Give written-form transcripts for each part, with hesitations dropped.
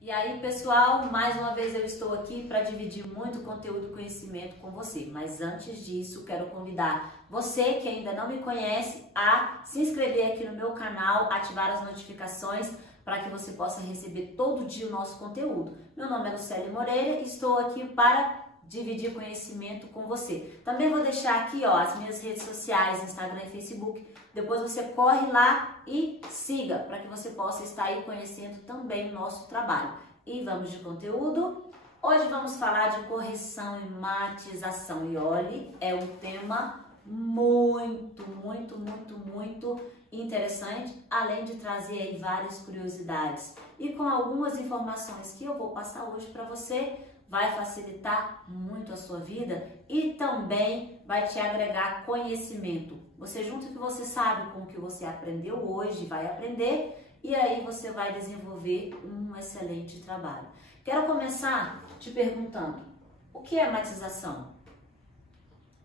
E aí, pessoal, mais uma vez eu estou aqui para dividir muito conteúdo e conhecimento com você. Mas antes disso, quero convidar você que ainda não me conhece a se inscrever aqui no meu canal, ativar as notificações para que você possa receber todo dia o nosso conteúdo. Meu nome é Lucélia Moreira e estou aqui para dividir conhecimento com você. Também vou deixar aqui, as minhas redes sociais, Instagram e Facebook. Depois você corre lá e siga para que você possa estar aí conhecendo também o nosso trabalho. E vamos de conteúdo. Hoje vamos falar de correção e matização. E olhe, é um tema muito interessante, além de trazer aí várias curiosidades. E com algumas informações que eu vou passar hoje para você, vai facilitar muito a sua vida e também vai te agregar conhecimento. Você junta o que você sabe com o que você aprendeu hoje, vai aprender e aí você vai desenvolver um excelente trabalho. Quero começar te perguntando, o que é matização?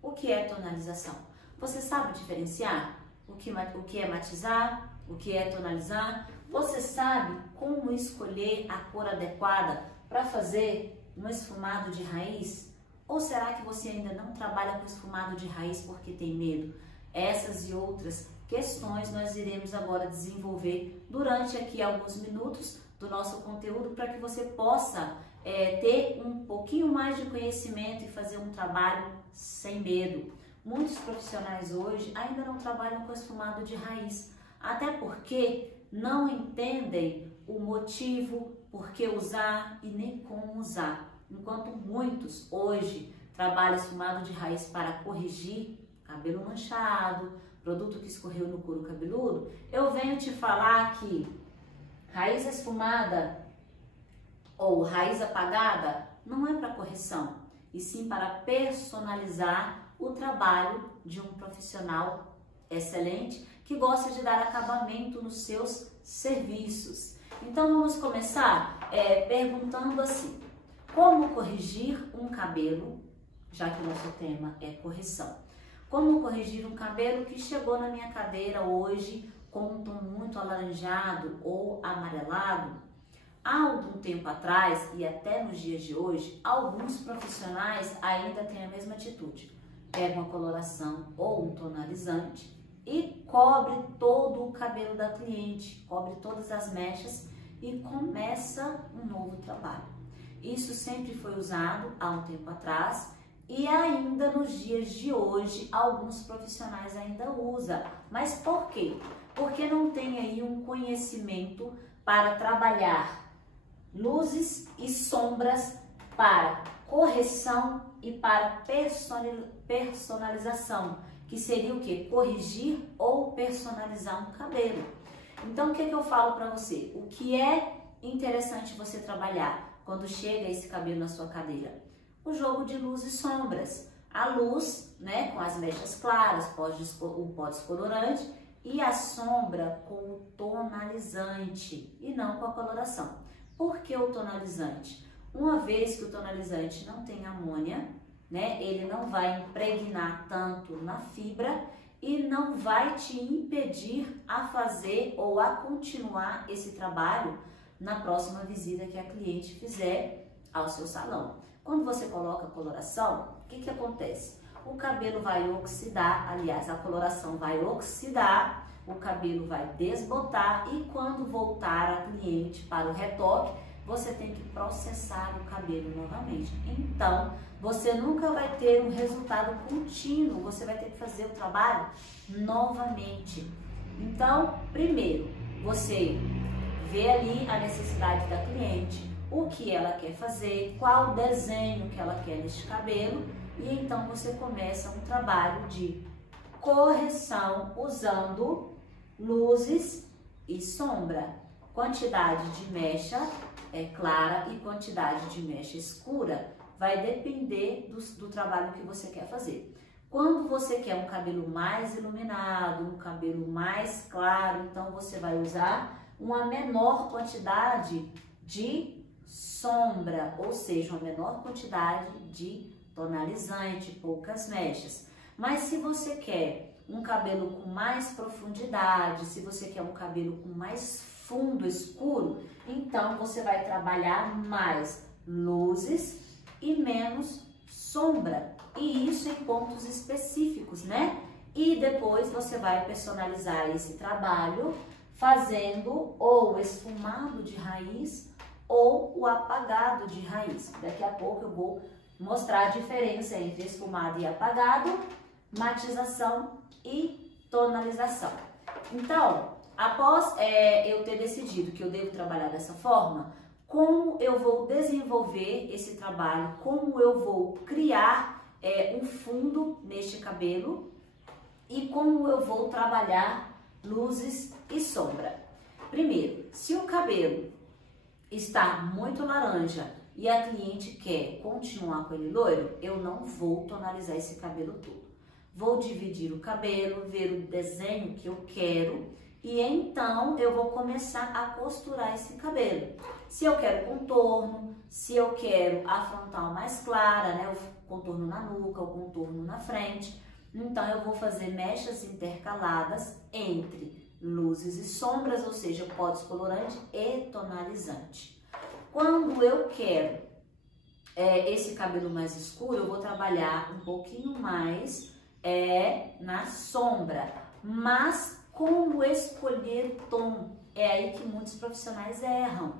O que é tonalização? Você sabe diferenciar o que é matizar, o que é tonalizar? Você sabe como escolher a cor adequada para fazer um esfumado de raiz? Ou será que você ainda não trabalha com esfumado de raiz porque tem medo? Essas e outras questões nós iremos agora desenvolver durante aqui alguns minutos do nosso conteúdo para que você possa ter um pouquinho mais de conhecimento e fazer um trabalho sem medo. Muitos profissionais hoje ainda não trabalham com esfumado de raiz, até porque não entendem o motivo, por que usar e nem como usar. Enquanto muitos hoje trabalham esfumado de raiz para corrigir cabelo manchado, produto que escorreu no couro cabeludo, eu venho te falar que raiz esfumada ou raiz apagada não é para correção, e sim para personalizar o trabalho de um profissional excelente que gosta de dar acabamento nos seus serviços. Então vamos começar perguntando assim, como corrigir um cabelo, já que o nosso tema é correção. Como corrigir um cabelo que chegou na minha cadeira hoje com um tom muito alaranjado ou amarelado? Há algum tempo atrás e até nos dias de hoje, alguns profissionais ainda têm a mesma atitude. Pega uma coloração ou um tonalizante e cobre todo o cabelo da cliente, cobre todas as mechas e começa um novo trabalho. Isso sempre foi usado há um tempo atrás e ainda nos dias de hoje alguns profissionais ainda usam. Mas por quê? Porque não tem aí um conhecimento para trabalhar luzes e sombras para correção e para personalização, que seria o que? Corrigir ou personalizar um cabelo. Então, o que eu falo para você? O que é interessante você trabalhar quando chega esse cabelo na sua cadeira? O jogo de luz e sombras. A luz, com as mechas claras, o pó descolorante, e a sombra com o tonalizante e não com a coloração. Por que o tonalizante? Uma vez que o tonalizante não tem amônia, ele não vai impregnar tanto na fibra e não vai te impedir a fazer ou a continuar esse trabalho na próxima visita que a cliente fizer ao seu salão. Quando você coloca a coloração, o que acontece? O cabelo vai oxidar, aliás, a coloração vai oxidar, o cabelo vai desbotar e quando voltar a cliente para o retoque, você tem que processar o cabelo novamente. Então, você nunca vai ter um resultado contínuo, você vai ter que fazer o trabalho novamente. Então, primeiro, você vê ali a necessidade da cliente, o que ela quer fazer, qual o desenho que ela quer neste cabelo, e então você começa um trabalho de correção usando luzes e sombra. Quantidade de mecha clara e quantidade de mecha escura vai depender do trabalho que você quer fazer. Quando você quer um cabelo mais iluminado, um cabelo mais claro, então você vai usar uma menor quantidade de sombra, ou seja, uma menor quantidade de tonalizante, poucas mechas. Mas se você quer um cabelo com mais profundidade, se você quer um cabelo com mais fundo escuro, então você vai trabalhar mais luzes e menos sombra, e isso em pontos específicos, né? E depois você vai personalizar esse trabalho fazendo ou o esfumado de raiz ou o apagado de raiz. Daqui a pouco eu vou mostrar a diferença entre esfumado e apagado, matização e tonalização. Então, após eu ter decidido que eu devo trabalhar dessa forma, como eu vou desenvolver esse trabalho, como eu vou criar um fundo neste cabelo e como eu vou trabalhar luzes e sombra. Primeiro, se o cabelo está muito laranja e a cliente quer continuar com ele loiro, eu não vou tonalizar esse cabelo todo. Vou dividir o cabelo, ver o desenho que eu quero e então eu vou começar a costurar esse cabelo. Se eu quero contorno, se eu quero a frontal mais clara, né, o contorno na nuca, o contorno na frente, então eu vou fazer mechas intercaladas entre luzes e sombras, ou seja, pó descolorante e tonalizante. Quando eu quero esse cabelo mais escuro, eu vou trabalhar um pouquinho mais na sombra, mas como escolher o tom? É aí que muitos profissionais erram.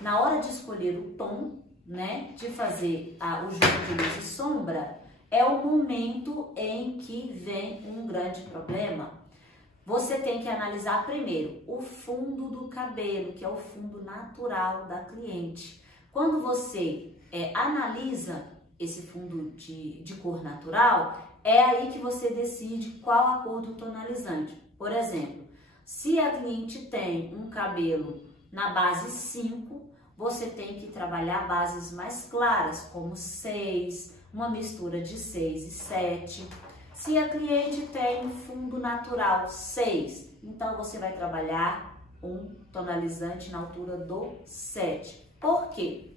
Na hora de escolher o tom, né, de fazer o jogo de luz e sombra, é o momento em que vem um grande problema. Você tem que analisar primeiro o fundo do cabelo, que é o fundo natural da cliente. Quando você analisa esse fundo de cor natural, é aí que você decide qual a cor do tonalizante. Por exemplo, se a cliente tem um cabelo na base 5, você tem que trabalhar bases mais claras, como 6, uma mistura de 6 e 7. Se a cliente tem um fundo natural 6, então você vai trabalhar um tonalizante na altura do 7. Por quê?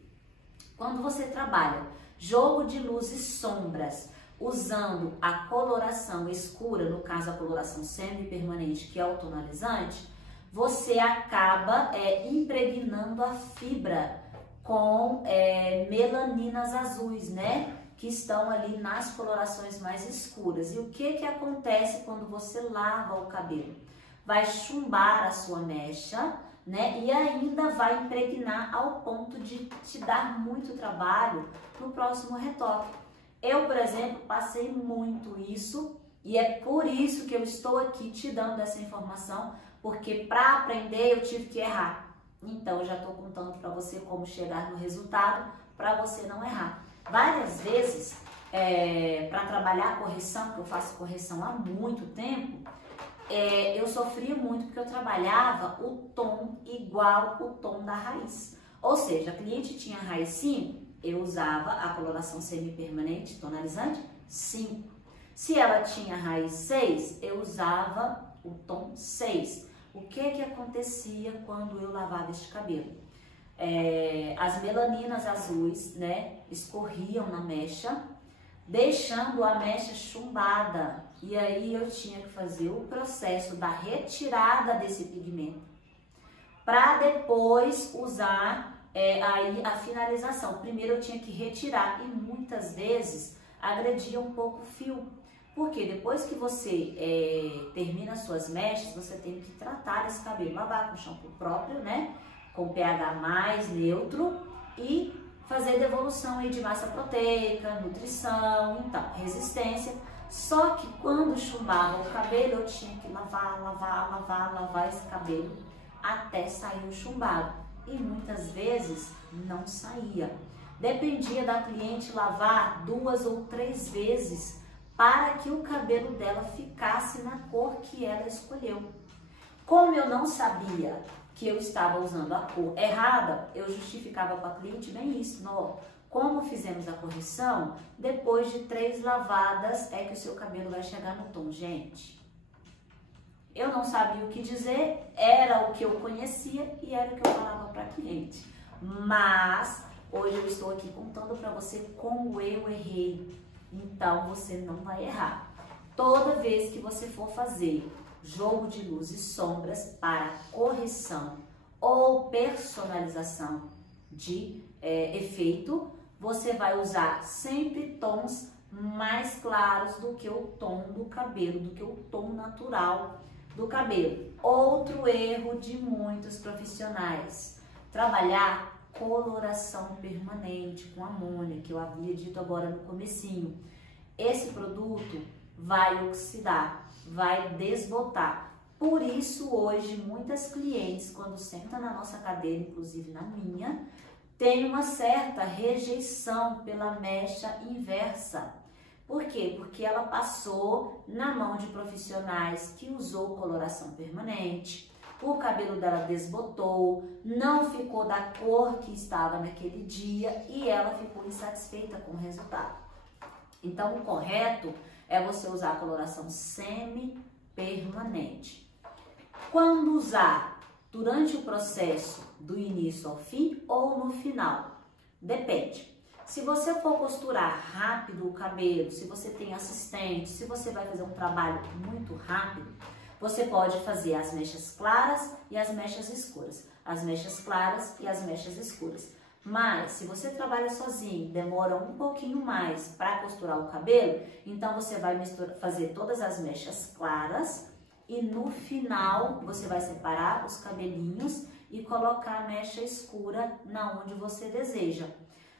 Quando você trabalha jogo de luzes e sombras, usando a coloração escura, no caso a coloração semi-permanente, que é o tonalizante, você acaba impregnando a fibra com melaninas azuis, né? Que estão ali nas colorações mais escuras. E o que acontece quando você lava o cabelo? Vai chumbar a sua mecha, né? E ainda vai impregnar ao ponto de te dar muito trabalho no próximo retoque. Eu, por exemplo, passei muito isso e é por isso que eu estou aqui te dando essa informação, porque para aprender eu tive que errar. Então, eu já estou contando para você como chegar no resultado para você não errar. Várias vezes, para trabalhar a correção, porque eu faço correção há muito tempo, eu sofria muito porque eu trabalhava o tom igual o tom da raiz. Ou seja, a cliente tinha raiz 5, eu usava a coloração semi-permanente tonalizante 5. Se ela tinha raiz 6, eu usava o tom 6. O que acontecia quando eu lavava este cabelo? As melaninas azuis, né, escorriam na mecha, deixando a mecha chumbada. E aí eu tinha que fazer o processo da retirada desse pigmento para depois usar aí a finalização. Primeiro eu tinha que retirar e muitas vezes agredia um pouco o fio. Porque depois que você termina as suas mechas, você tem que tratar esse cabelo, lavar com shampoo próprio, né? Com pH mais neutro e fazer devolução aí de massa proteica, nutrição, então, resistência. Só que quando chumbava o cabelo, eu tinha que lavar esse cabelo até sair o chumbado. E muitas vezes não saía. Dependia da cliente lavar 2 ou 3 vezes para que o cabelo dela ficasse na cor que ela escolheu. Como eu não sabia que eu estava usando a cor errada, eu justificava para a cliente bem isso, não? Como fizemos a correção, depois de 3 lavadas é que o seu cabelo vai chegar no tom. Gente, eu não sabia o que dizer, era o que eu conhecia e era o que eu falava para a cliente. Mas hoje eu estou aqui contando para você como eu errei. Então você não vai errar. Toda vez que você for fazer jogo de luz e sombras para correção ou personalização de efeito, você vai usar sempre tons mais claros do que o tom do cabelo, do que o tom natural do cabelo. Outro erro de muitos profissionais: trabalhar coloração permanente com amônia, que eu havia dito agora no comecinho. Esse produto vai oxidar, vai desbotar. Por isso, hoje, muitas clientes, quando sentam na nossa cadeira, inclusive na minha, tem uma certa rejeição pela mecha inversa. Por quê? Porque ela passou na mão de profissionais que usou coloração permanente, o cabelo dela desbotou, não ficou da cor que estava naquele dia e ela ficou insatisfeita com o resultado. Então, o correto é você usar a coloração semi-permanente. Quando usar? Durante o processo do início ao fim ou no final? Depende. Se você for costurar rápido o cabelo, se você tem assistente, se você vai fazer um trabalho muito rápido, você pode fazer as mechas claras e as mechas escuras. As mechas claras e as mechas escuras. Mas, se você trabalha sozinho, demora um pouquinho mais para costurar o cabelo, então você vai fazer todas as mechas claras e no final você vai separar os cabelinhos e colocar a mecha escura na onde você deseja.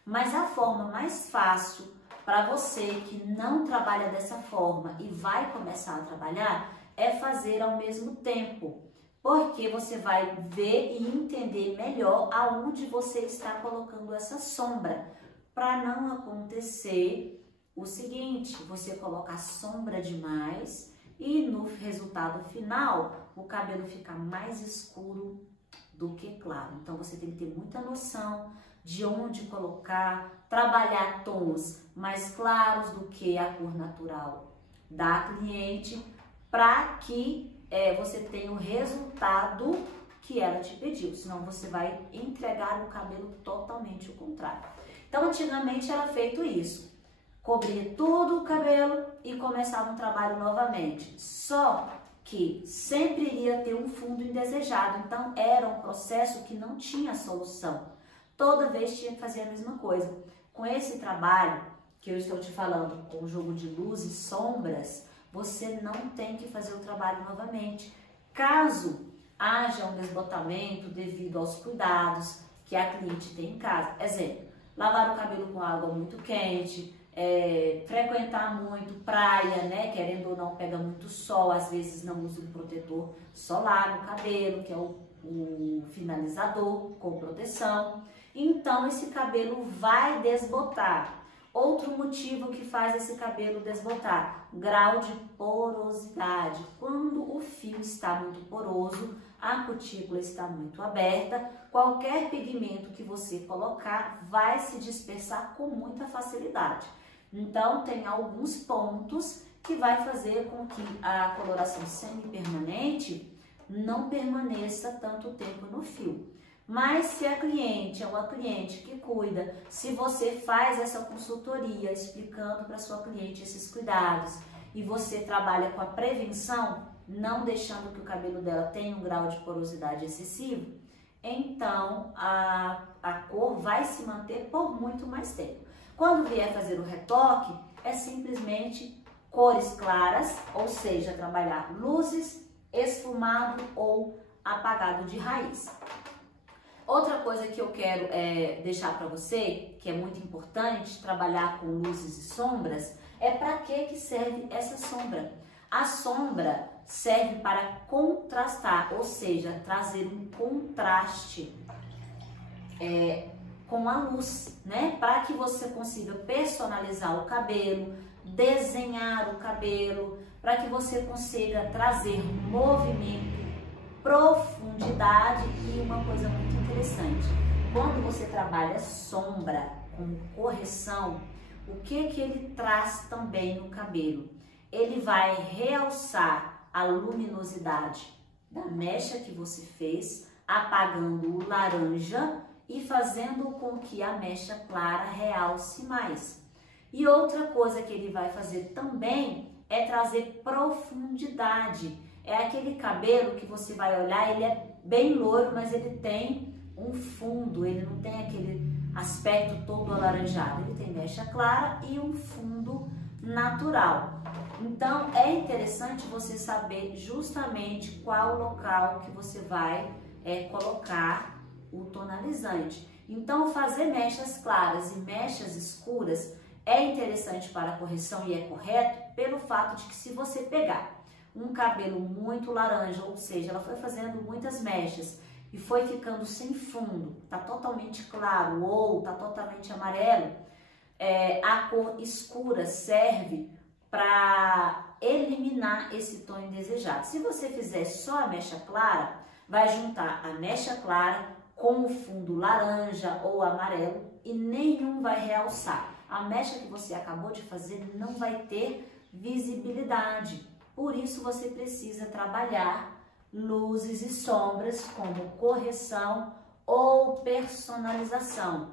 Mas a forma mais fácil para você que não trabalha dessa forma e vai começar a trabalhar é fazer ao mesmo tempo, porque você vai ver e entender melhor aonde você está colocando essa sombra, para não acontecer o seguinte: você colocar sombra demais e no resultado final o cabelo fica mais escuro do que claro. Então você tem que ter muita noção de onde colocar, trabalhar tons mais claros do que a cor natural da cliente, para que você tenha o resultado que ela te pediu, senão você vai entregar o cabelo totalmente o contrário. Então, antigamente era feito isso, cobria tudo o cabelo e começava um trabalho novamente, só que sempre iria ter um fundo indesejado, então era um processo que não tinha solução, toda vez tinha que fazer a mesma coisa. Com esse trabalho que eu estou te falando, com o jogo de luz e sombras, você não tem que fazer o trabalho novamente. Caso haja um desbotamento devido aos cuidados que a cliente tem em casa, exemplo, lavar o cabelo com água muito quente, frequentar muito praia, né, querendo ou não, pega muito sol, às vezes não usa um protetor solar no cabelo, que é o finalizador com proteção, então esse cabelo vai desbotar. Outro motivo que faz esse cabelo desbotar: grau de porosidade. Quando o fio está muito poroso, a cutícula está muito aberta, qualquer pigmento que você colocar vai se dispersar com muita facilidade. Então, tem alguns pontos que vai fazer com que a coloração semi-permanente não permaneça tanto tempo no fio. Mas se a cliente é uma cliente que cuida, se você faz essa consultoria explicando para sua cliente esses cuidados e você trabalha com a prevenção, não deixando que o cabelo dela tenha um grau de porosidade excessivo, então a cor vai se manter por muito mais tempo. Quando vier fazer o retoque, é simplesmente cores claras, ou seja, trabalhar luzes, esfumado ou apagado de raiz. Outra coisa que eu quero deixar para você, que é muito importante, trabalhar com luzes e sombras, é para que serve essa sombra. A sombra serve para contrastar, ou seja, trazer um contraste com a luz, né? Para que você consiga personalizar o cabelo, desenhar o cabelo, para que você consiga trazer movimento, profundidade e uma coisa muito interessante. Quando você trabalha sombra com correção, o que ele traz também no cabelo? Ele vai realçar a luminosidade da mecha que você fez, apagando o laranja e fazendo com que a mecha clara realce mais. E outra coisa que ele vai fazer também é trazer profundidade. É aquele cabelo que você vai olhar, ele é bem loiro, mas ele tem um fundo, ele não tem aquele aspecto todo alaranjado, ele tem mecha clara e um fundo natural. Então é interessante você saber justamente qual local que você vai colocar o tonalizante. Então fazer mechas claras e mechas escuras é interessante para a correção e é correto pelo fato de que se você pegar um cabelo muito laranja, ou seja, ela foi fazendo muitas mechas e foi ficando sem fundo, tá totalmente claro ou tá totalmente amarelo, a cor escura serve para eliminar esse tom indesejado. Se você fizer só a mecha clara, vai juntar a mecha clara com o fundo laranja ou amarelo e nenhum vai realçar. A mecha que você acabou de fazer não vai ter visibilidade. Por isso você precisa trabalhar luzes e sombras como correção ou personalização.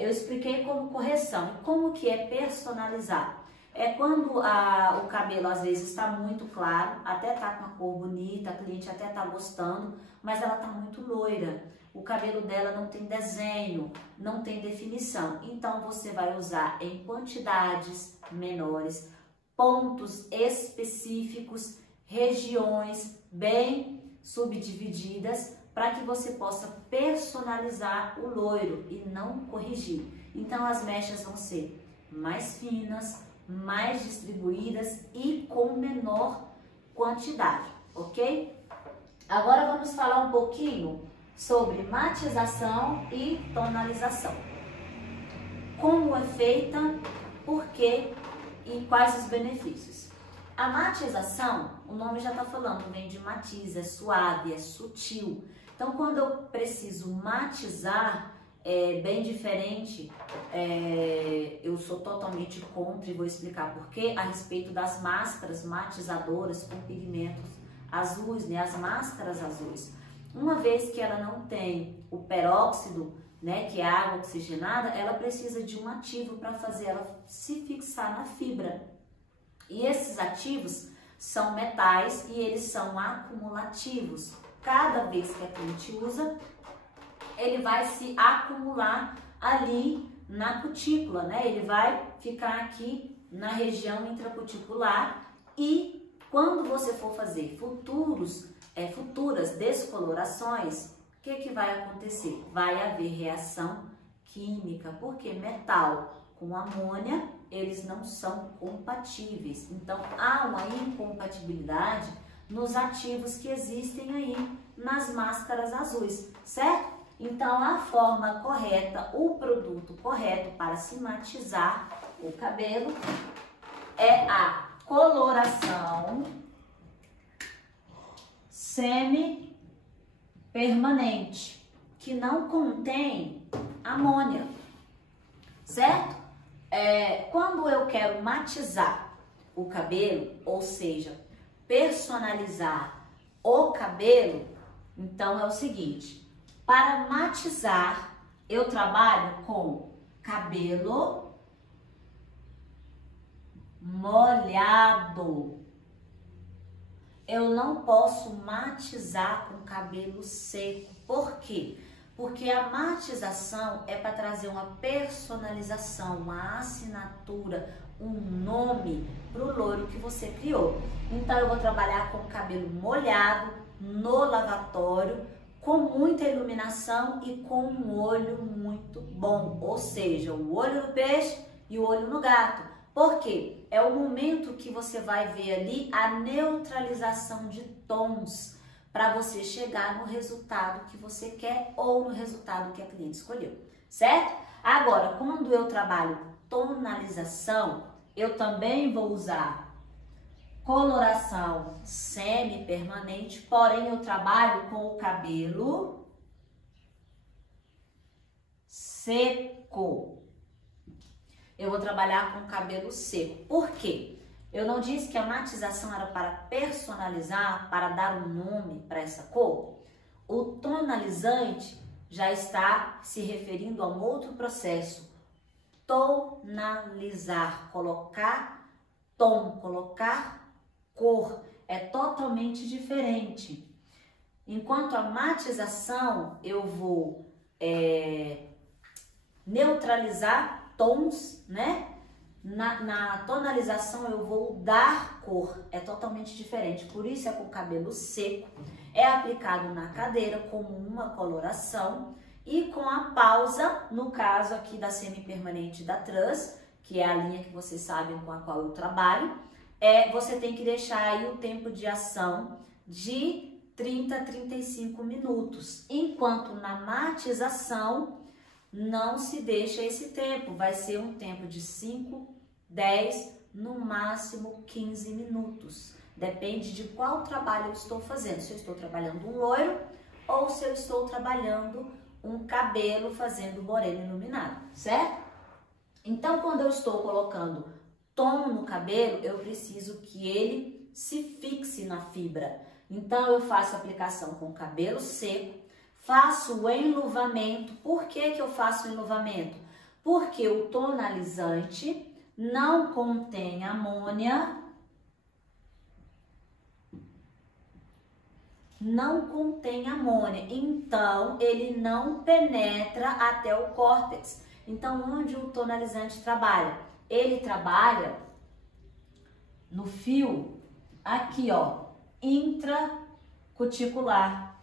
Eu expliquei como correção. Como que é personalizar? É quando o cabelo às vezes está muito claro, até tá com a cor bonita, a cliente até tá gostando, mas ela tá muito loira. O cabelo dela não tem desenho, não tem definição. Então você vai usar em quantidades menores, pontos específicos, regiões bem subdivididas, para que você possa personalizar o loiro e não corrigir. Então as mechas vão ser mais finas, mais distribuídas e com menor quantidade, ok? Agora vamos falar um pouquinho sobre matização e tonalização. Como é feita, por quê e quais os benefícios. A matização, o nome já está falando, vem de matiz, é suave, é sutil. Então, quando eu preciso matizar, é bem diferente, eu sou totalmente contra e vou explicar por quê, a respeito das máscaras matizadoras com pigmentos azuis, né, as máscaras azuis. Uma vez que ela não tem o peróxido, né, que é a água oxigenada, ela precisa de um ativo para fazer ela se fixar na fibra. E esses ativos são metais e eles são acumulativos. Cada vez que a cliente usa, ele vai se acumular ali na cutícula, né? Ele vai ficar aqui na região intracuticular e quando você for fazer futuras descolorações, o que vai acontecer? Vai haver reação química, porque metal com amônia, eles não são compatíveis. Então, há uma incompatibilidade nos ativos que existem aí nas máscaras azuis, certo? Então, a forma correta, o produto correto para se matizar o cabelo é a coloração semi-permanente, que não contém amônia, certo? Quando eu quero matizar o cabelo, ou seja, personalizar o cabelo, então é o seguinte, para matizar eu trabalho com cabelo molhado. Eu não posso matizar com cabelo seco. Por quê? Porque a matização é para trazer uma personalização, uma assinatura, um nome para o loiro que você criou. Então eu vou trabalhar com cabelo molhado, no lavatório, com muita iluminação e com um olho muito bom. Ou seja, o olho no peixe e o olho no gato. Por quê? É o momento que você vai ver ali a neutralização de tons para você chegar no resultado que você quer ou no resultado que a cliente escolheu, certo? Agora, quando eu trabalho tonalização, eu também vou usar coloração semi-permanente, porém eu trabalho com o cabelo seco. Eu vou trabalhar com o cabelo seco. Por quê? Eu não disse que a matização era para personalizar, para dar um nome para essa cor? O tonalizante já está se referindo a um outro processo. Tonalizar, colocar tom, colocar cor. É totalmente diferente. Enquanto a matização, eu vou neutralizar tons, né? Na tonalização eu vou dar cor, é totalmente diferente. Por isso é com o cabelo seco, é aplicado na cadeira como uma coloração e com a pausa, no caso aqui da semi-permanente da Trans, que é a linha que vocês sabem com a qual eu trabalho, você tem que deixar aí o tempo de ação de 30 a 35 minutos, enquanto na matização não se deixa esse tempo, vai ser um tempo de 5, 10, no máximo 15 minutos. Depende de qual trabalho eu estou fazendo, se eu estou trabalhando um loiro ou se eu estou trabalhando um cabelo fazendo moreno iluminado, certo? Então, quando eu estou colocando tom no cabelo, eu preciso que ele se fixe na fibra. Então, eu faço a aplicação com cabelo seco, faço o enluvamento. Por que que eu faço o enluvamento? Porque o tonalizante não contém amônia, então ele não penetra até o córtex. Então, onde o tonalizante trabalha? Ele trabalha no fio aqui, ó, intracuticular.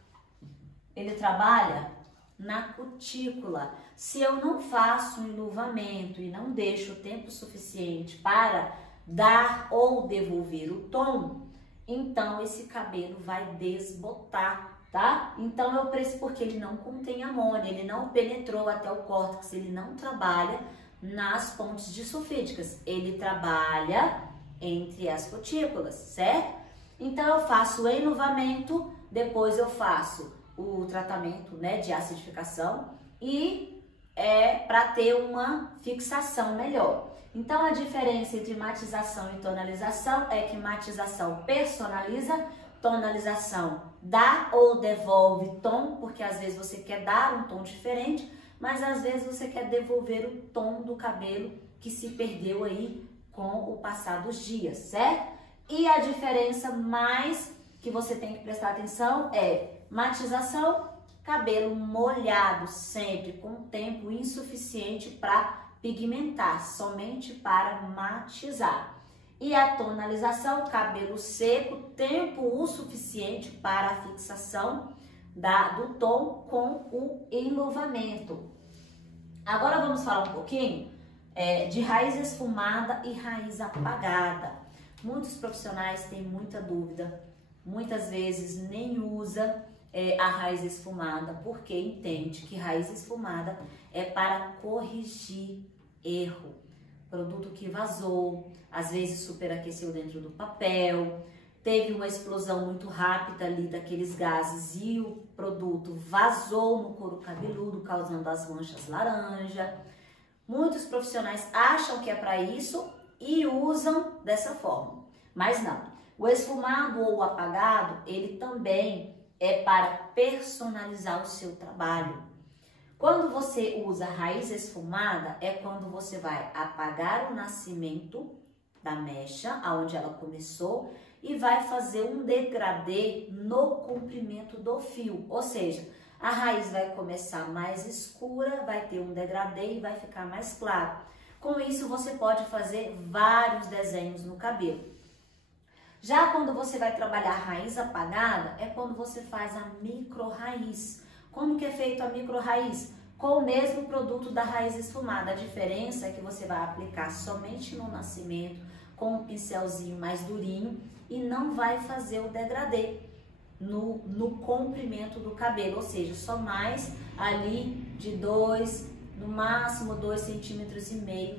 Ele trabalha na cutícula. Se eu não faço um enluvamento e não deixo tempo suficiente para dar ou devolver o tom, então esse cabelo vai desbotar, tá? Então eu preciso, porque ele não contém amônia, ele não penetrou até o córtex, ele não trabalha nas pontes dissulfídicas, ele trabalha entre as cutículas, certo? Então eu faço o enluvamento, depois eu faço o tratamento, né, de acidificação e para ter uma fixação melhor. Então a diferença entre matização e tonalização é que matização personaliza, tonalização dá ou devolve tom, porque às vezes você quer dar um tom diferente, mas às vezes você quer devolver o tom do cabelo que se perdeu aí com o passar dos dias, certo? E a diferença mais que você tem que prestar atenção é matização, cabelo molhado sempre, com tempo insuficiente para pigmentar, somente para matizar. E a tonalização, cabelo seco, tempo o suficiente para a fixação do tom com o enluvamento. Agora vamos falar um pouquinho de raiz esfumada e raiz apagada. Muitos profissionais têm muita dúvida, muitas vezes nem usa a raiz esfumada, porque entende que raiz esfumada é para corrigir erro. Produto que vazou, às vezes superaqueceu dentro do papel, teve uma explosão muito rápida ali daqueles gases e o produto vazou no couro cabeludo, causando as manchas laranja. Muitos profissionais acham que é para isso e usam dessa forma, mas não. O esfumado ou o apagado, ele também é para personalizar o seu trabalho. Quando você usa raiz esfumada, é quando você vai apagar o nascimento da mecha, aonde ela começou, e vai fazer um degradê no comprimento do fio. Ou seja, a raiz vai começar mais escura, vai ter um degradê e vai ficar mais claro. Com isso, você pode fazer vários desenhos no cabelo. Já quando você vai trabalhar raiz apagada, é quando você faz a micro-raiz. Como que é feito a micro-raiz? Com o mesmo produto da raiz esfumada. A diferença é que você vai aplicar somente no nascimento, com um pincelzinho mais durinho e não vai fazer o degradê no comprimento do cabelo, ou seja, só mais ali de no máximo 2,5 centímetros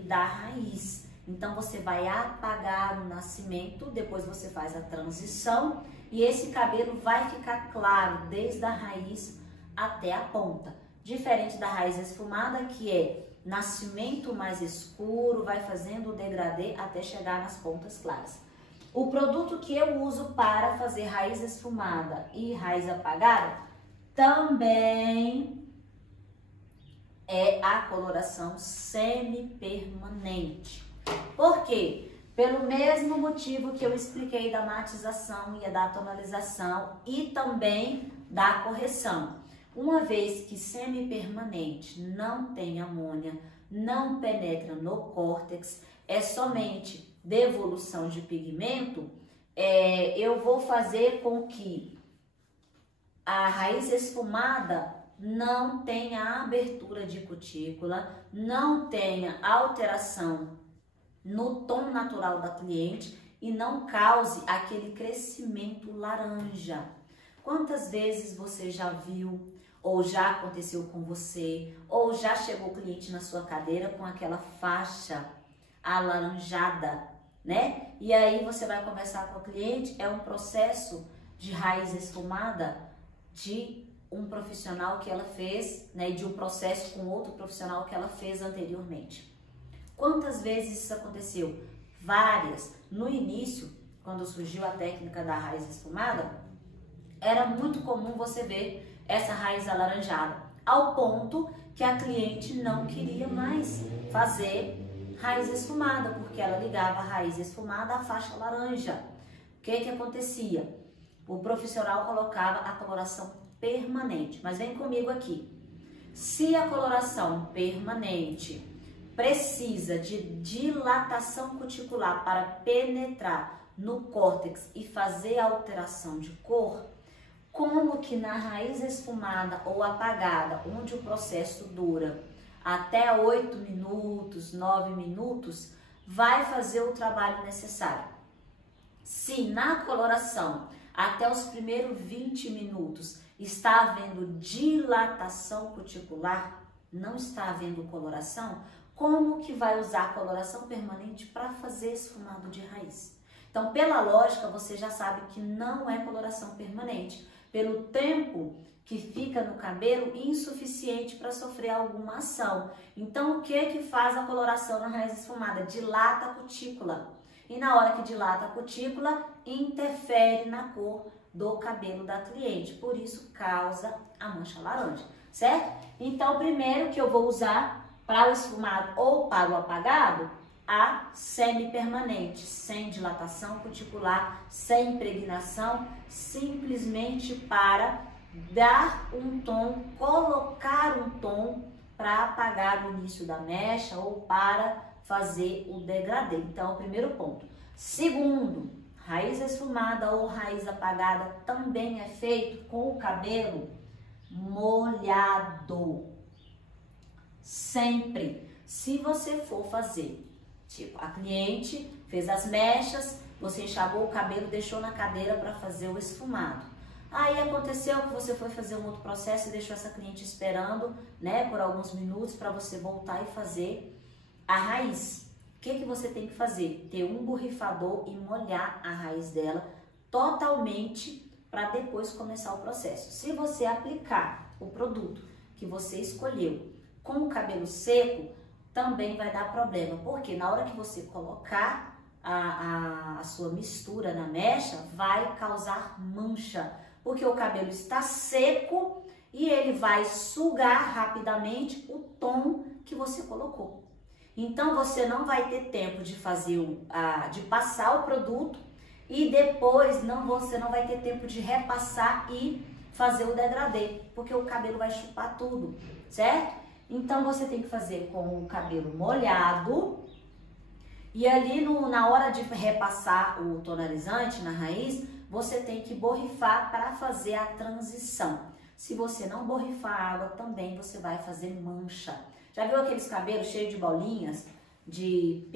da raiz. Então você vai apagar o nascimento, depois você faz a transição e esse cabelo vai ficar claro desde a raiz até a ponta. Diferente da raiz esfumada, que é nascimento mais escuro, vai fazendo o degradê até chegar nas pontas claras. O produto que eu uso para fazer raiz esfumada e raiz apagada também é a coloração semi-permanente. Por quê? Pelo mesmo motivo que eu expliquei da matização e da tonalização e também da correção. Uma vez que semipermanente não tem amônia, não penetra no córtex, é somente devolução de pigmento, eu vou fazer com que a raiz esfumada não tenha abertura de cutícula, não tenha alteração no tom natural da cliente e não cause aquele crescimento laranja. Quantas vezes você já viu, ou já aconteceu com você, ou já chegou o cliente na sua cadeira com aquela faixa alaranjada, né? E aí você vai conversar com a cliente, é um processo de raiz esfumada de um profissional que ela fez, né? E de um processo com outro profissional que ela fez anteriormente. Quantas vezes isso aconteceu? Várias. No início, quando surgiu a técnica da raiz esfumada, era muito comum você ver essa raiz alaranjada, ao ponto que a cliente não queria mais fazer raiz esfumada, porque ela ligava a raiz esfumada à faixa laranja. O que acontecia? O profissional colocava a coloração permanente, mas vem comigo aqui. Se a coloração permanente precisa de dilatação cuticular para penetrar no córtex e fazer alteração de cor, como que na raiz esfumada ou apagada, onde o processo dura até 8 minutos, 9 minutos, vai fazer o trabalho necessário? Se na coloração, até os primeiros 20 minutos, está havendo dilatação cuticular, não está havendo coloração, como que vai usar a coloração permanente para fazer esfumado de raiz? Então, pela lógica, você já sabe que não é coloração permanente, pelo tempo que fica no cabelo insuficiente para sofrer alguma ação. Então, o que faz a coloração na raiz esfumada? Dilata a cutícula. E na hora que dilata a cutícula, interfere na cor do cabelo da cliente. Por isso, causa a mancha laranja, certo? Então, primeiro que eu vou usar para o esfumado ou para o apagado, a semi-permanente, sem dilatação cuticular, sem impregnação, simplesmente para dar um tom, colocar um tom para apagar o início da mecha ou para fazer o degradê. Então, o primeiro ponto. Segundo, raiz esfumada ou raiz apagada também é feito com o cabelo molhado. Sempre. Se você for fazer, tipo, a cliente fez as mechas, você enxagou o cabelo, deixou na cadeira para fazer o esfumado. Aí aconteceu que você foi fazer um outro processo e deixou essa cliente esperando, né, por alguns minutos para você voltar e fazer a raiz. O que você tem que fazer? Ter um borrifador e molhar a raiz dela totalmente para depois começar o processo. Se você aplicar o produto que você escolheu com o cabelo seco, também vai dar problema, porque na hora que você colocar a sua mistura na mecha, vai causar mancha, porque o cabelo está seco e ele vai sugar rapidamente o tom que você colocou. Então, você não vai ter tempo de fazer de passar o produto e depois você não vai ter tempo de repassar e fazer o degradê, porque o cabelo vai chupar tudo, certo? Então, você tem que fazer com o cabelo molhado e ali na hora de repassar o tonalizante na raiz, você tem que borrifar para fazer a transição. Se você não borrifar a água, também você vai fazer mancha. Já viu aqueles cabelos cheios de bolinhas, de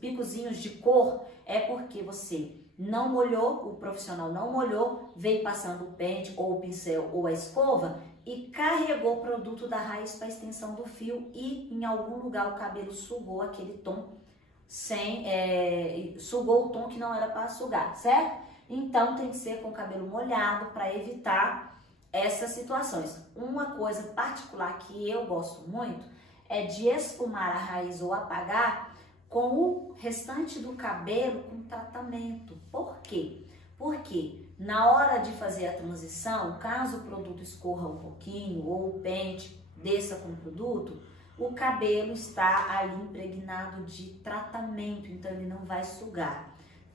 picozinhos de cor? É porque você não molhou, o profissional não molhou, veio passando o pente ou o pincel ou a escova e carregou o produto da raiz para a extensão do fio e em algum lugar o cabelo sugou aquele tom, sugou o tom que não era para sugar, certo? Então tem que ser com o cabelo molhado para evitar essas situações. Uma coisa particular que eu gosto muito é de esfumar a raiz ou apagar com o restante do cabelo com tratamento. Por quê? Porque na hora de fazer a transição, caso o produto escorra um pouquinho ou o pente desça com o produto, o cabelo está ali impregnado de tratamento, então ele não vai sugar.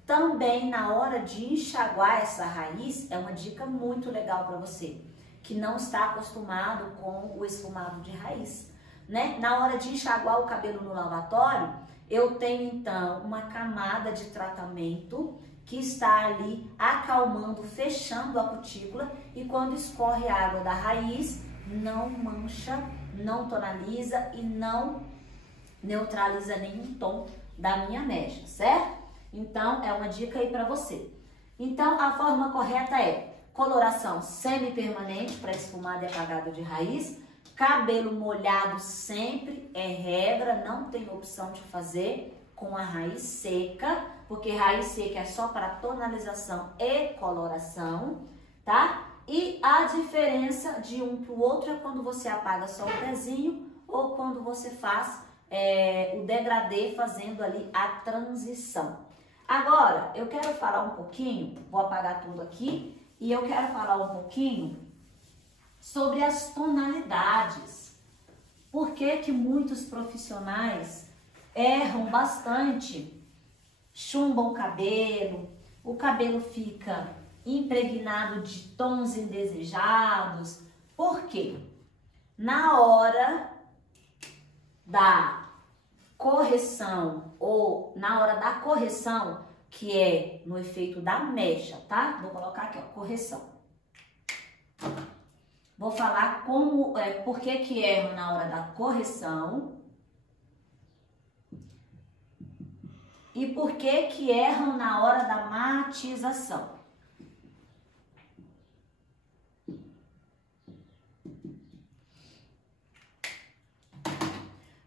Também na hora de enxaguar essa raiz, é uma dica muito legal para você, que não está acostumado com o esfumado de raiz, né? Na hora de enxaguar o cabelo no lavatório, eu tenho então uma camada de tratamento que está ali acalmando, fechando a cutícula, e quando escorre a água da raiz, não mancha, não tonaliza e não neutraliza nenhum tom da minha mecha, certo? Então, é uma dica aí para você. Então, a forma correta é coloração semi-permanente para esfumado e apagado de raiz, cabelo molhado sempre é regra, não tem opção de fazer com a raiz seca, porque raiz seca é só para tonalização e coloração, tá? E a diferença de um para o outro é quando você apaga só o pezinho ou quando você faz o degradê fazendo ali a transição. Agora, eu quero falar um pouquinho, vou apagar tudo aqui, e eu quero falar um pouquinho sobre as tonalidades. Por que que muitos profissionais erram bastante, chumbam o cabelo fica impregnado de tons indesejados? Por quê? Na hora da correção ou na hora da correção, que é no efeito da mecha, tá? Vou colocar aqui, ó, correção. Vou falar por que erro na hora da correção e por que erram na hora da matização.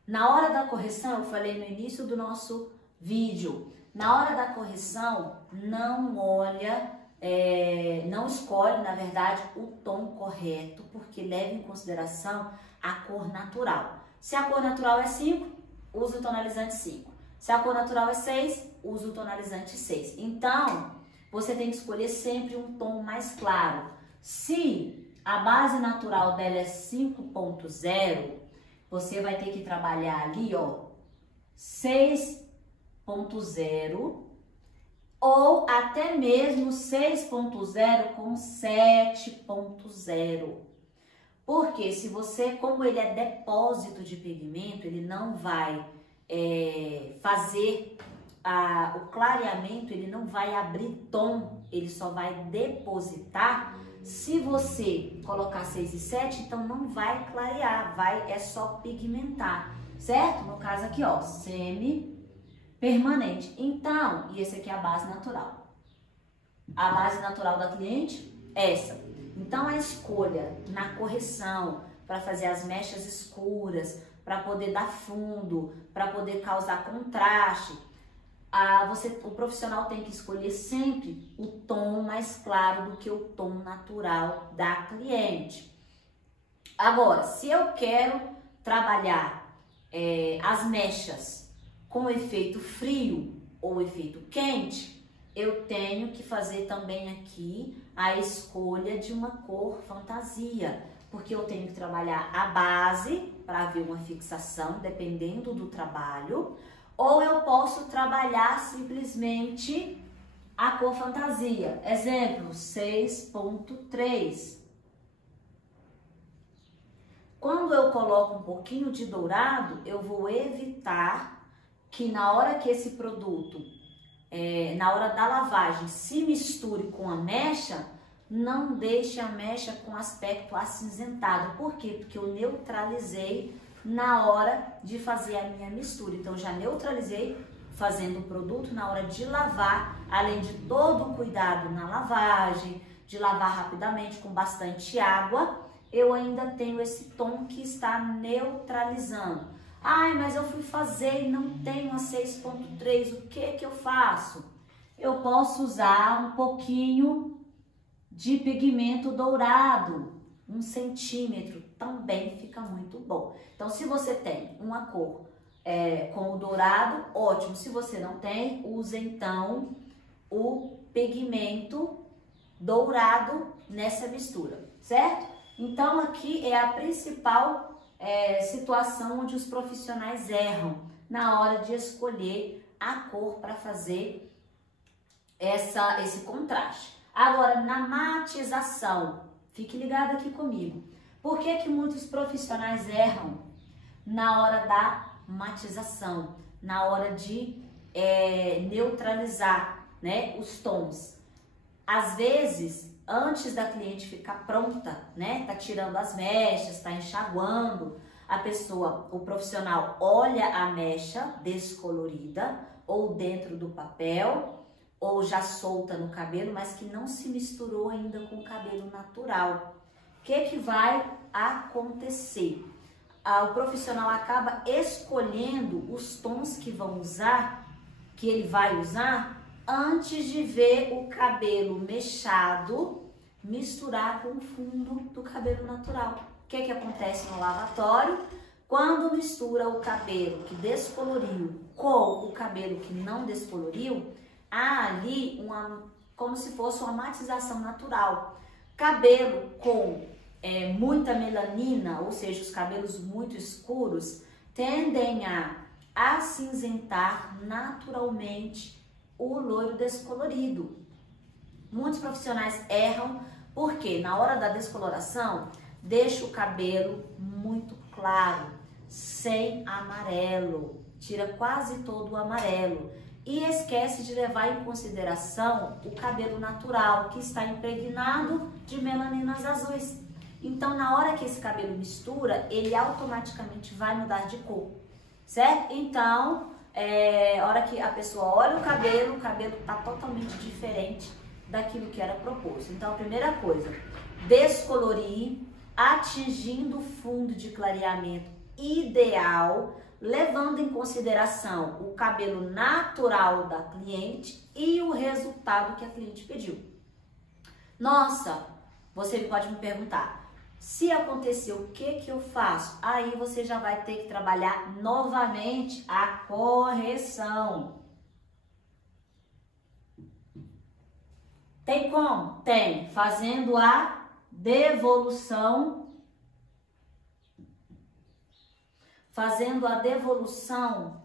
Na hora da correção, eu falei no início do nosso vídeo, na hora da correção, não escolhe, na verdade, o tom correto, porque leva em consideração a cor natural. Se a cor natural é 5, usa o tonalizante 5. Se a cor natural é 6, usa o tonalizante 6. Então, você tem que escolher sempre um tom mais claro. Se a base natural dela é 5.0, você vai ter que trabalhar ali, ó, 6.0 ou até mesmo 6.0 com 7.0. Porque se você, como ele é depósito de pigmento, ele não vai fazer o clareamento, ele não vai abrir tom, ele só vai depositar. Se você colocar 6 e 7, então não vai clarear, é só pigmentar, certo? No caso aqui, ó, semi-permanente. Então, e esse aqui é a base natural. A base natural da cliente é essa. Então, a escolha na correção para fazer as mechas escuras, para poder dar fundo, para poder causar contraste, o profissional tem que escolher sempre o tom mais claro do que o tom natural da cliente. Agora, se eu quero trabalhar as mechas com efeito frio ou efeito quente, eu tenho que fazer também aqui a escolha de uma cor fantasia, porque eu tenho que trabalhar a base para haver uma fixação, dependendo do trabalho, ou eu posso trabalhar simplesmente a cor fantasia. Exemplo, 6.3. Quando eu coloco um pouquinho de dourado, eu vou evitar que na hora que esse produto, na hora da lavagem, se misture com a mecha, não deixe a mecha com aspecto acinzentado. Por quê? Porque eu neutralizei na hora de fazer a minha mistura. Então, já neutralizei fazendo o produto na hora de lavar, além de todo o cuidado na lavagem, de lavar rapidamente com bastante água, eu ainda tenho esse tom que está neutralizando. Ai, mas eu fui fazer e não tenho a 6.3, o que eu faço? Eu posso usar um pouquinho de pigmento dourado, 1 centímetro, também fica muito bom. Então, se você tem uma cor com o dourado, ótimo. Se você não tem, use então o pigmento dourado nessa mistura, certo? Então, aqui é a principal situação onde os profissionais erram na hora de escolher a cor para fazer esse contraste. Agora, na matização, fique ligado aqui comigo. Por que muitos profissionais erram na hora da matização, na hora de neutralizar, né, os tons? Às vezes, antes da cliente ficar pronta, né, tá tirando as mechas, tá enxaguando, o profissional olha a mecha descolorida ou dentro do papel ou já solta no cabelo, mas que não se misturou ainda com o cabelo natural. O que vai acontecer? O profissional acaba escolhendo os tons que ele vai usar antes de ver o cabelo mechado misturar com o fundo do cabelo natural. O que acontece no lavatório? Quando mistura o cabelo que descoloriu com o cabelo que não descoloriu, há ali como se fosse uma matização natural. Cabelo com muita melanina, ou seja, os cabelos muito escuros, tendem a acinzentar naturalmente o loiro descolorido. Muitos profissionais erram porque na hora da descoloração deixa o cabelo muito claro, sem amarelo, tira quase todo o amarelo e esquece de levar em consideração o cabelo natural que está impregnado de melaninas azuis. Então, na hora que esse cabelo mistura, ele automaticamente vai mudar de cor, certo? Então, a hora que a pessoa olha o cabelo está totalmente diferente daquilo que era proposto. Então, a primeira coisa, descolorir, atingindo o fundo de clareamento ideal, levando em consideração o cabelo natural da cliente e o resultado que a cliente pediu. Nossa, você pode me perguntar, se acontecer, o que eu faço? Aí você já vai ter que trabalhar novamente a correção. Tem como? Tem, fazendo a devolução. Fazendo a devolução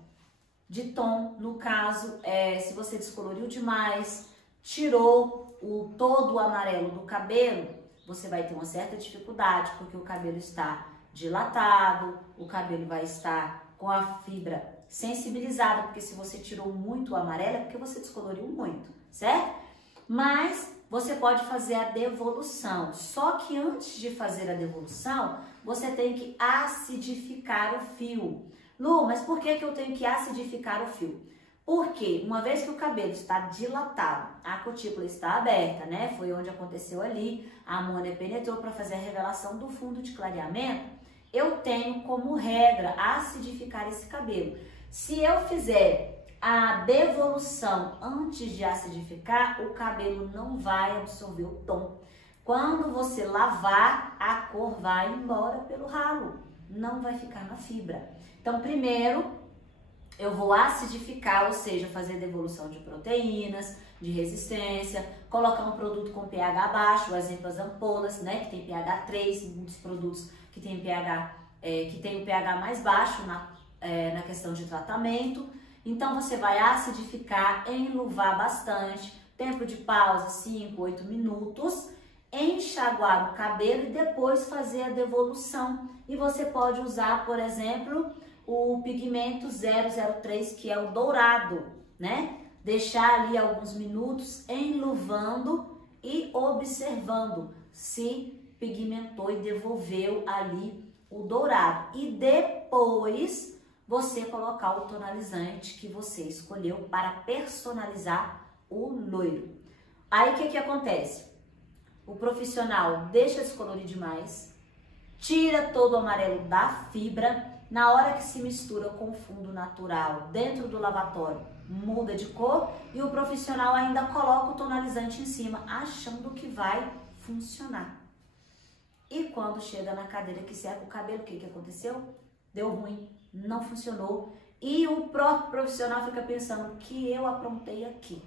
de tom, no caso, se você descoloriu demais, tirou todo o amarelo do cabelo, você vai ter uma certa dificuldade, porque o cabelo está dilatado, o cabelo vai estar com a fibra sensibilizada, porque se você tirou muito o amarelo, é porque você descoloriu muito, certo? Mas você pode fazer a devolução, só que antes de fazer a devolução, você tem que acidificar o fio. Lu, mas por que eu tenho que acidificar o fio? Porque uma vez que o cabelo está dilatado, a cutícula está aberta, né? Foi onde aconteceu ali, a amônia penetrou para fazer a revelação do fundo de clareamento, eu tenho como regra acidificar esse cabelo. Se eu fizer a devolução antes de acidificar, o cabelo não vai absorver o tom. Quando você lavar, a cor vai embora pelo ralo, não vai ficar na fibra. Então, primeiro, eu vou acidificar, ou seja, fazer devolução de proteínas, de resistência, colocar um produto com pH baixo, o exemplo as ampolas, né, que tem pH 3, muitos produtos que tem o pH mais baixo na questão de tratamento. Então, você vai acidificar, enluvar bastante, tempo de pausa 5, 8 minutos, enxaguar o cabelo e depois fazer a devolução. E você pode usar, por exemplo, o pigmento 003, que é o dourado, né? Deixar ali alguns minutos enluvando e observando se pigmentou e devolveu ali o dourado. E depois você colocar o tonalizante que você escolheu para personalizar o loiro. Aí o que acontece? O profissional deixa descolorir demais, tira todo o amarelo da fibra, na hora que se mistura com o fundo natural dentro do lavatório, muda de cor e o profissional ainda coloca o tonalizante em cima, achando que vai funcionar. E quando chega na cadeira que seca o cabelo, o que aconteceu? Deu ruim, não funcionou e o próprio profissional fica pensando, o que eu aprontei aqui?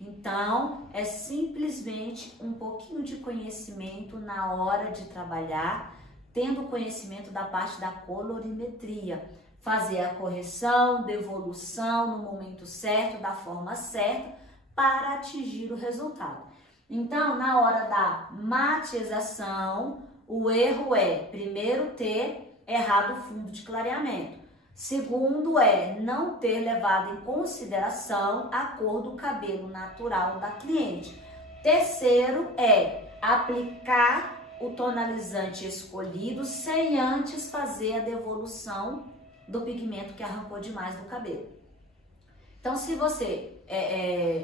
Então, é simplesmente um pouquinho de conhecimento na hora de trabalhar tendo conhecimento da parte da colorimetria, fazer a correção, devolução no momento certo, da forma certa, para atingir o resultado. Então, na hora da matização, o erro é, primeiro, ter errado o fundo de clareamento. Segundo é não ter levado em consideração a cor do cabelo natural da cliente. Terceiro é aplicar o tonalizante escolhido sem antes fazer a devolução do pigmento que arrancou demais do cabelo. Então, se você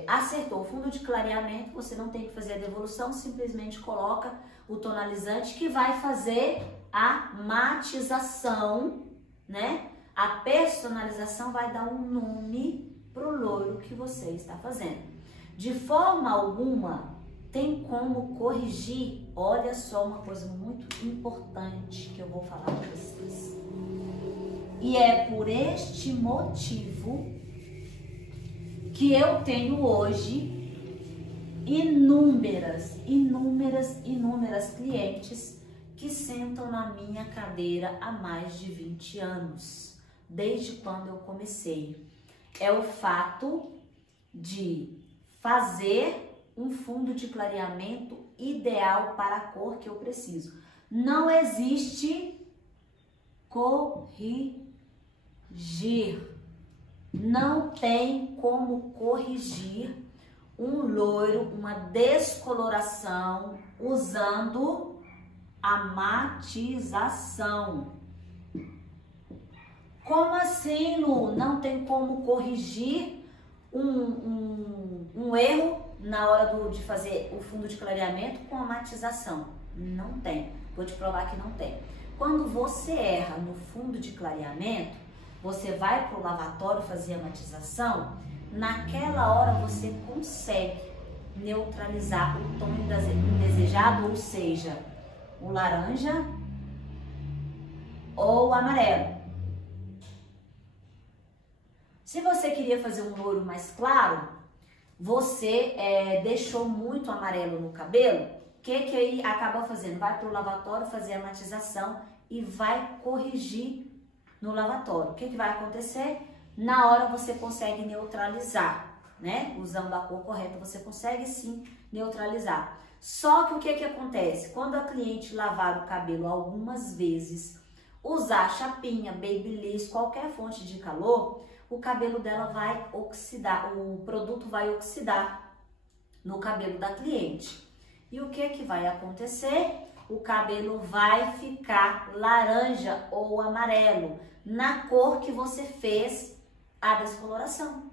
acertou o fundo de clareamento, você não tem que fazer a devolução, simplesmente coloca o tonalizante que vai fazer a matização, né? A personalização vai dar um nome para o loiro que você está fazendo. De forma alguma, tem como corrigir. Olha só uma coisa muito importante que eu vou falar para vocês. E é por este motivo que eu tenho hoje inúmeras clientes que sentam na minha cadeira há mais de 20 anos, desde quando eu comecei. É o fato de fazer um fundo de clareamento ideal para a cor que eu preciso. Não existe corrigir. Não tem como corrigir um loiro, uma descoloração usando a matização. Como assim, Lu? Não tem como corrigir um erro na hora de fazer o fundo de clareamento com a matização? Não tem. Vou te provar que não tem. Quando você erra no fundo de clareamento, você vai para o lavatório fazer a matização, naquela hora você consegue neutralizar o tom indesejado, ou seja, o laranja ou o amarelo. Se você queria fazer um loiro mais claro, você deixou muito amarelo no cabelo, o que aí acaba fazendo? Vai para o lavatório fazer a matização e vai corrigir no lavatório. O que vai acontecer? Na hora você consegue neutralizar, né? Usando a cor correta, você consegue sim neutralizar. Só que o que acontece? Quando a cliente lavar o cabelo algumas vezes, usar chapinha, babyliss, qualquer fonte de calor, o cabelo dela vai oxidar, o produto vai oxidar no cabelo da cliente. E o que vai acontecer? O cabelo vai ficar laranja ou amarelo, na cor que você fez a descoloração.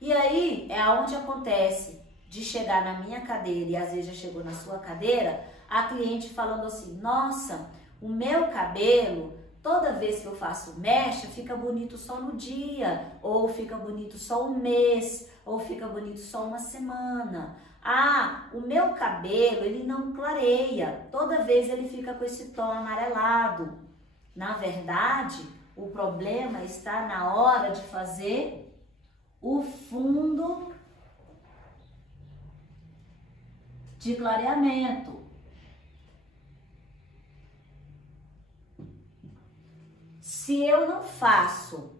E aí é onde acontece de chegar na minha cadeira, e às vezes já chegou na sua cadeira, a cliente falando assim: nossa, o meu cabelo, toda vez que eu faço mecha, fica bonito só no dia, ou fica bonito só um mês, ou fica bonito só uma semana. Ah, o meu cabelo, ele não clareia, toda vez ele fica com esse tom amarelado. Na verdade, o problema está na hora de fazer o fundo de clareamento. Se eu não faço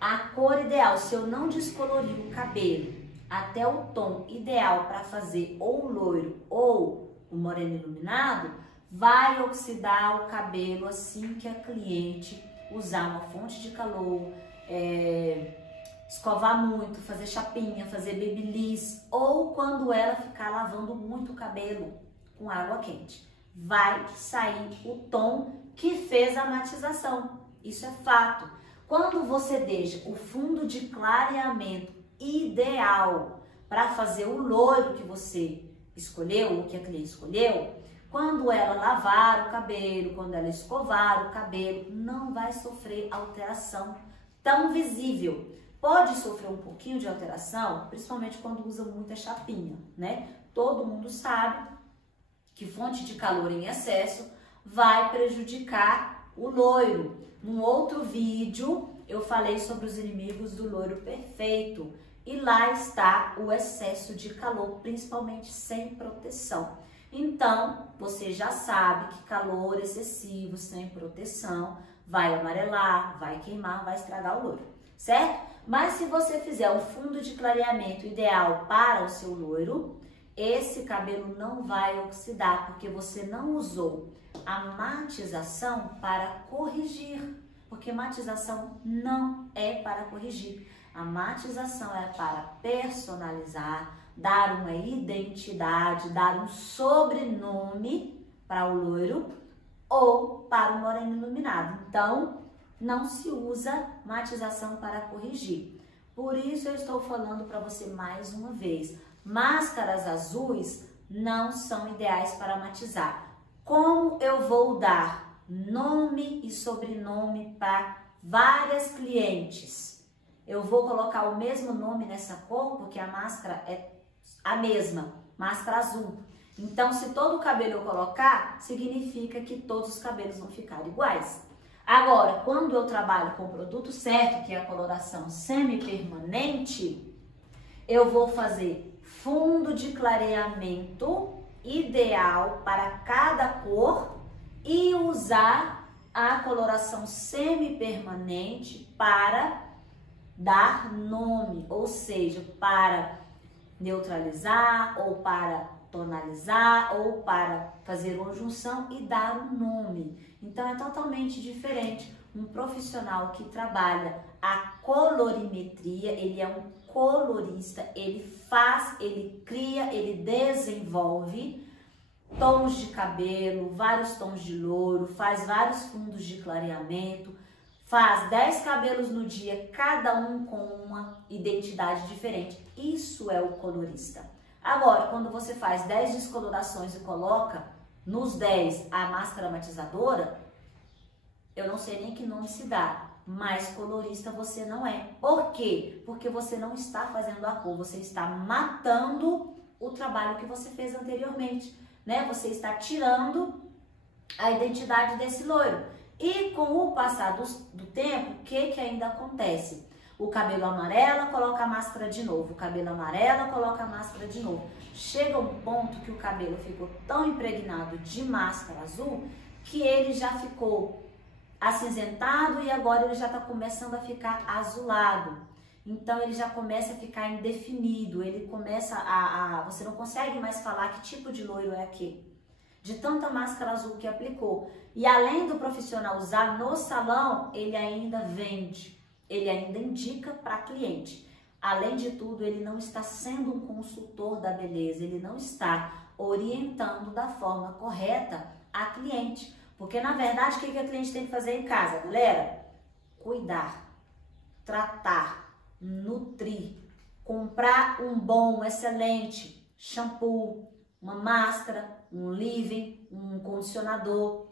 a cor ideal, se eu não descolorir o cabelo até o tom ideal para fazer ou o loiro ou o moreno iluminado, vai oxidar o cabelo assim que a cliente usar uma fonte de calor, escovar muito, fazer chapinha, fazer babyliss, ou quando ela ficar lavando muito o cabelo com água quente. Vai sair o tom que fez a matização. Isso é fato. Quando você deixa o fundo de clareamento ideal para fazer o loiro que você escolheu, o que a cliente escolheu, quando ela lavar o cabelo, quando ela escovar o cabelo, não vai sofrer alteração tão visível. Pode sofrer um pouquinho de alteração, principalmente quando usa muita chapinha, né? Todo mundo sabe que fonte de calor em excesso vai prejudicar o loiro. Num outro vídeo eu falei sobre os inimigos do loiro perfeito e lá está o excesso de calor, principalmente sem proteção. Então, você já sabe que calor excessivo sem proteção vai amarelar, vai queimar, vai estragar o loiro, certo? Mas se você fizer um fundo de clareamento ideal para o seu loiro, esse cabelo não vai oxidar, porque você não usou a matização para corrigir, porque matização não é para corrigir. A matização é para personalizar, dar uma identidade, dar um sobrenome para o loiro ou para o moreno iluminado. Então, não se usa matização para corrigir. Por isso eu estou falando para você mais uma vez, máscaras azuis não são ideais para matizar. Como eu vou dar nome e sobrenome para várias clientes? Eu vou colocar o mesmo nome nessa cor, porque a máscara é a mesma, máscara azul. Então, se todo o cabelo eu colocar, significa que todos os cabelos vão ficar iguais. Agora, quando eu trabalho com o produto certo, que é a coloração semi-permanente, eu vou fazer fundo de clareamento ideal para cada cor e usar a coloração semi-permanente para dar nome, ou seja, para neutralizar ou para tonalizar ou para fazer uma junção e dar um nome. Então é totalmente diferente. Um profissional que trabalha a colorimetria, ele é um colorista, ele faz, ele cria, ele desenvolve tons de cabelo, vários tons de louro, faz vários fundos de clareamento, faz 10 cabelos no dia, cada um com uma identidade diferente. Isso é o colorista. Agora, quando você faz 10 descolorações e coloca nos 10 a máscara matizadora, eu não sei nem que nome se dá, mas colorista você não é. Por quê? Porque você não está fazendo a cor, você está matando o trabalho que você fez anteriormente, né? Você está tirando a identidade desse loiro. E com o passar do tempo, o que ainda acontece? O cabelo amarela, coloca a máscara de novo. O cabelo amarela, coloca a máscara de novo. Chega um ponto que o cabelo ficou tão impregnado de máscara azul que ele já ficou acinzentado e agora ele já está começando a ficar azulado. Então ele já começa a ficar indefinido, ele começa você não consegue mais falar que tipo de loiro é aquele, de tanta máscara azul que aplicou. E além do profissional usar no salão, ele ainda vende, ele ainda indica para cliente. Além de tudo, ele não está sendo um consultor da beleza, ele não está orientando da forma correta a cliente. Porque, na verdade, o que a cliente tem que fazer em casa, galera? Cuidar, tratar, nutrir, comprar um bom, excelente shampoo, uma máscara, um leave-in, um condicionador,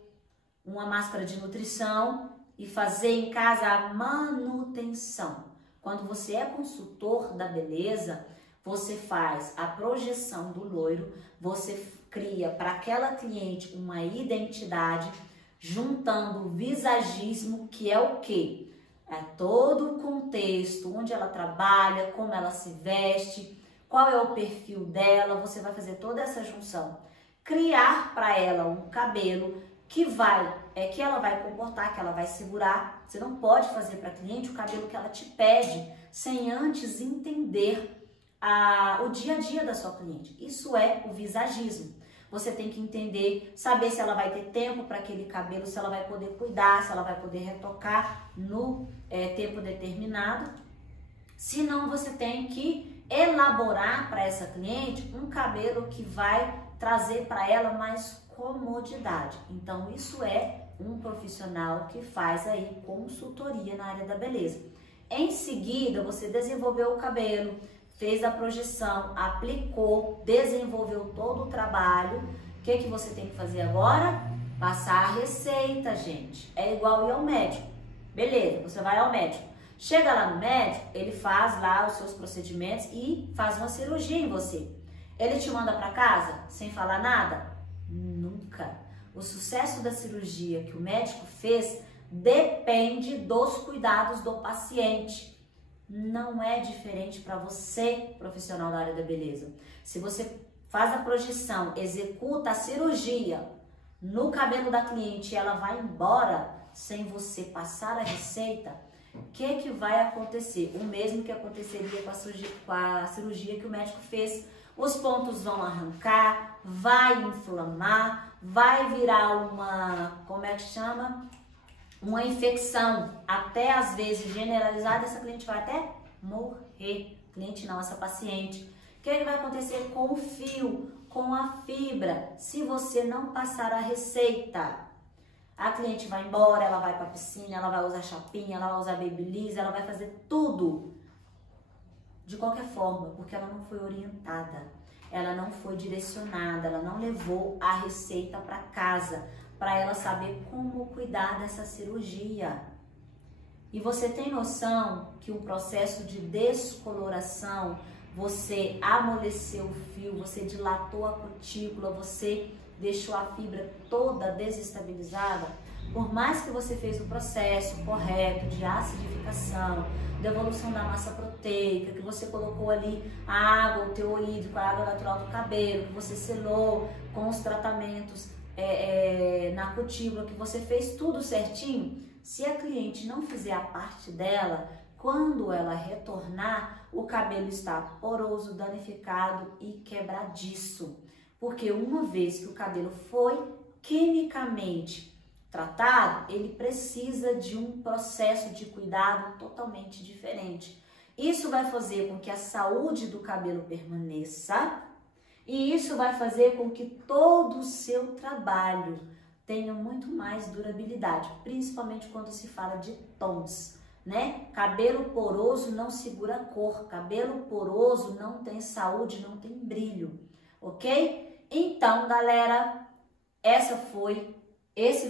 uma máscara de nutrição e fazer em casa a manutenção. Quando você é consultor da beleza, você faz a projeção do loiro, você cria para aquela cliente uma identidade, juntando o visagismo, que é o quê? É todo o contexto, onde ela trabalha, como ela se veste, qual é o perfil dela, você vai fazer toda essa junção. Criar para ela um cabelo que ela vai comportar, que ela vai segurar. Você não pode fazer para a cliente o cabelo que ela te pede, sem antes entender o dia a dia da sua cliente. Isso é o visagismo. Você tem que entender, saber se ela vai ter tempo para aquele cabelo, se ela vai poder cuidar, se ela vai poder retocar no tempo determinado. Senão você tem que elaborar para essa cliente um cabelo que vai trazer para ela mais comodidade. Então isso é um profissional que faz aí consultoria na área da beleza. Em seguida, você desenvolveu o cabelo, fez a projeção, aplicou, desenvolveu todo o trabalho. O que você tem que fazer agora? Passar a receita, gente. É igual ir ao médico. Beleza, você vai ao médico. Chega lá no médico, ele faz lá os seus procedimentos e faz uma cirurgia em você. Ele te manda para casa sem falar nada? Nunca. O sucesso da cirurgia que o médico fez depende dos cuidados do paciente. Não é diferente para você, profissional da área da beleza. Se você faz a projeção, executa a cirurgia no cabelo da cliente e ela vai embora sem você passar a receita, o que vai acontecer? O mesmo que aconteceria com a cirurgia que o médico fez. Os pontos vão arrancar, vai inflamar, vai virar uma, uma infecção, até às vezes generalizada, essa cliente vai até morrer. Cliente não, essa paciente. O que vai acontecer com o fio, com a fibra, se você não passar a receita? A cliente vai embora, ela vai para a piscina, ela vai usar chapinha, ela vai usar babyliss, ela vai fazer tudo de qualquer forma, porque ela não foi orientada, ela não foi direcionada, ela não levou a receita para casa, para ela saber como cuidar dessa cirurgia. E você tem noção que o processo de descoloração, você amoleceu o fio, você dilatou a cutícula, você deixou a fibra toda desestabilizada? Por mais que você fez o processo correto de acidificação, de evolução da massa proteica, que você colocou ali a água, o teor hídrico, a água natural do cabelo, que você selou com os tratamentos na cutícula, que você fez tudo certinho, se a cliente não fizer a parte dela, quando ela retornar, o cabelo está poroso, danificado e quebradiço. Porque uma vez que o cabelo foi quimicamente tratado, ele precisa de um processo de cuidado totalmente diferente. Isso vai fazer com que a saúde do cabelo permaneça e isso vai fazer com que todo o seu trabalho tenha muito mais durabilidade, principalmente quando se fala de tons, né? Cabelo poroso não segura cor, cabelo poroso não tem saúde, não tem brilho, ok? Então, galera, esse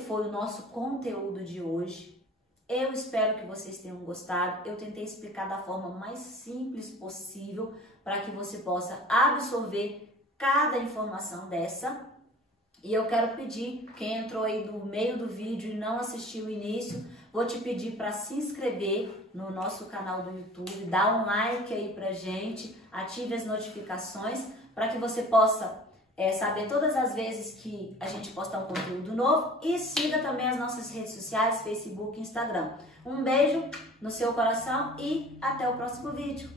foi o nosso conteúdo de hoje. Eu espero que vocês tenham gostado. Eu tentei explicar da forma mais simples possível para que você possa absorver cada informação dessa. E eu quero pedir, quem entrou aí no meio do vídeo e não assistiu o início, vou te pedir para se inscrever no nosso canal do YouTube, dá um like aí pra gente, ative as notificações para que você possa saber todas as vezes que a gente postar um conteúdo novo e siga também as nossas redes sociais, Facebook e Instagram. Um beijo no seu coração e até o próximo vídeo.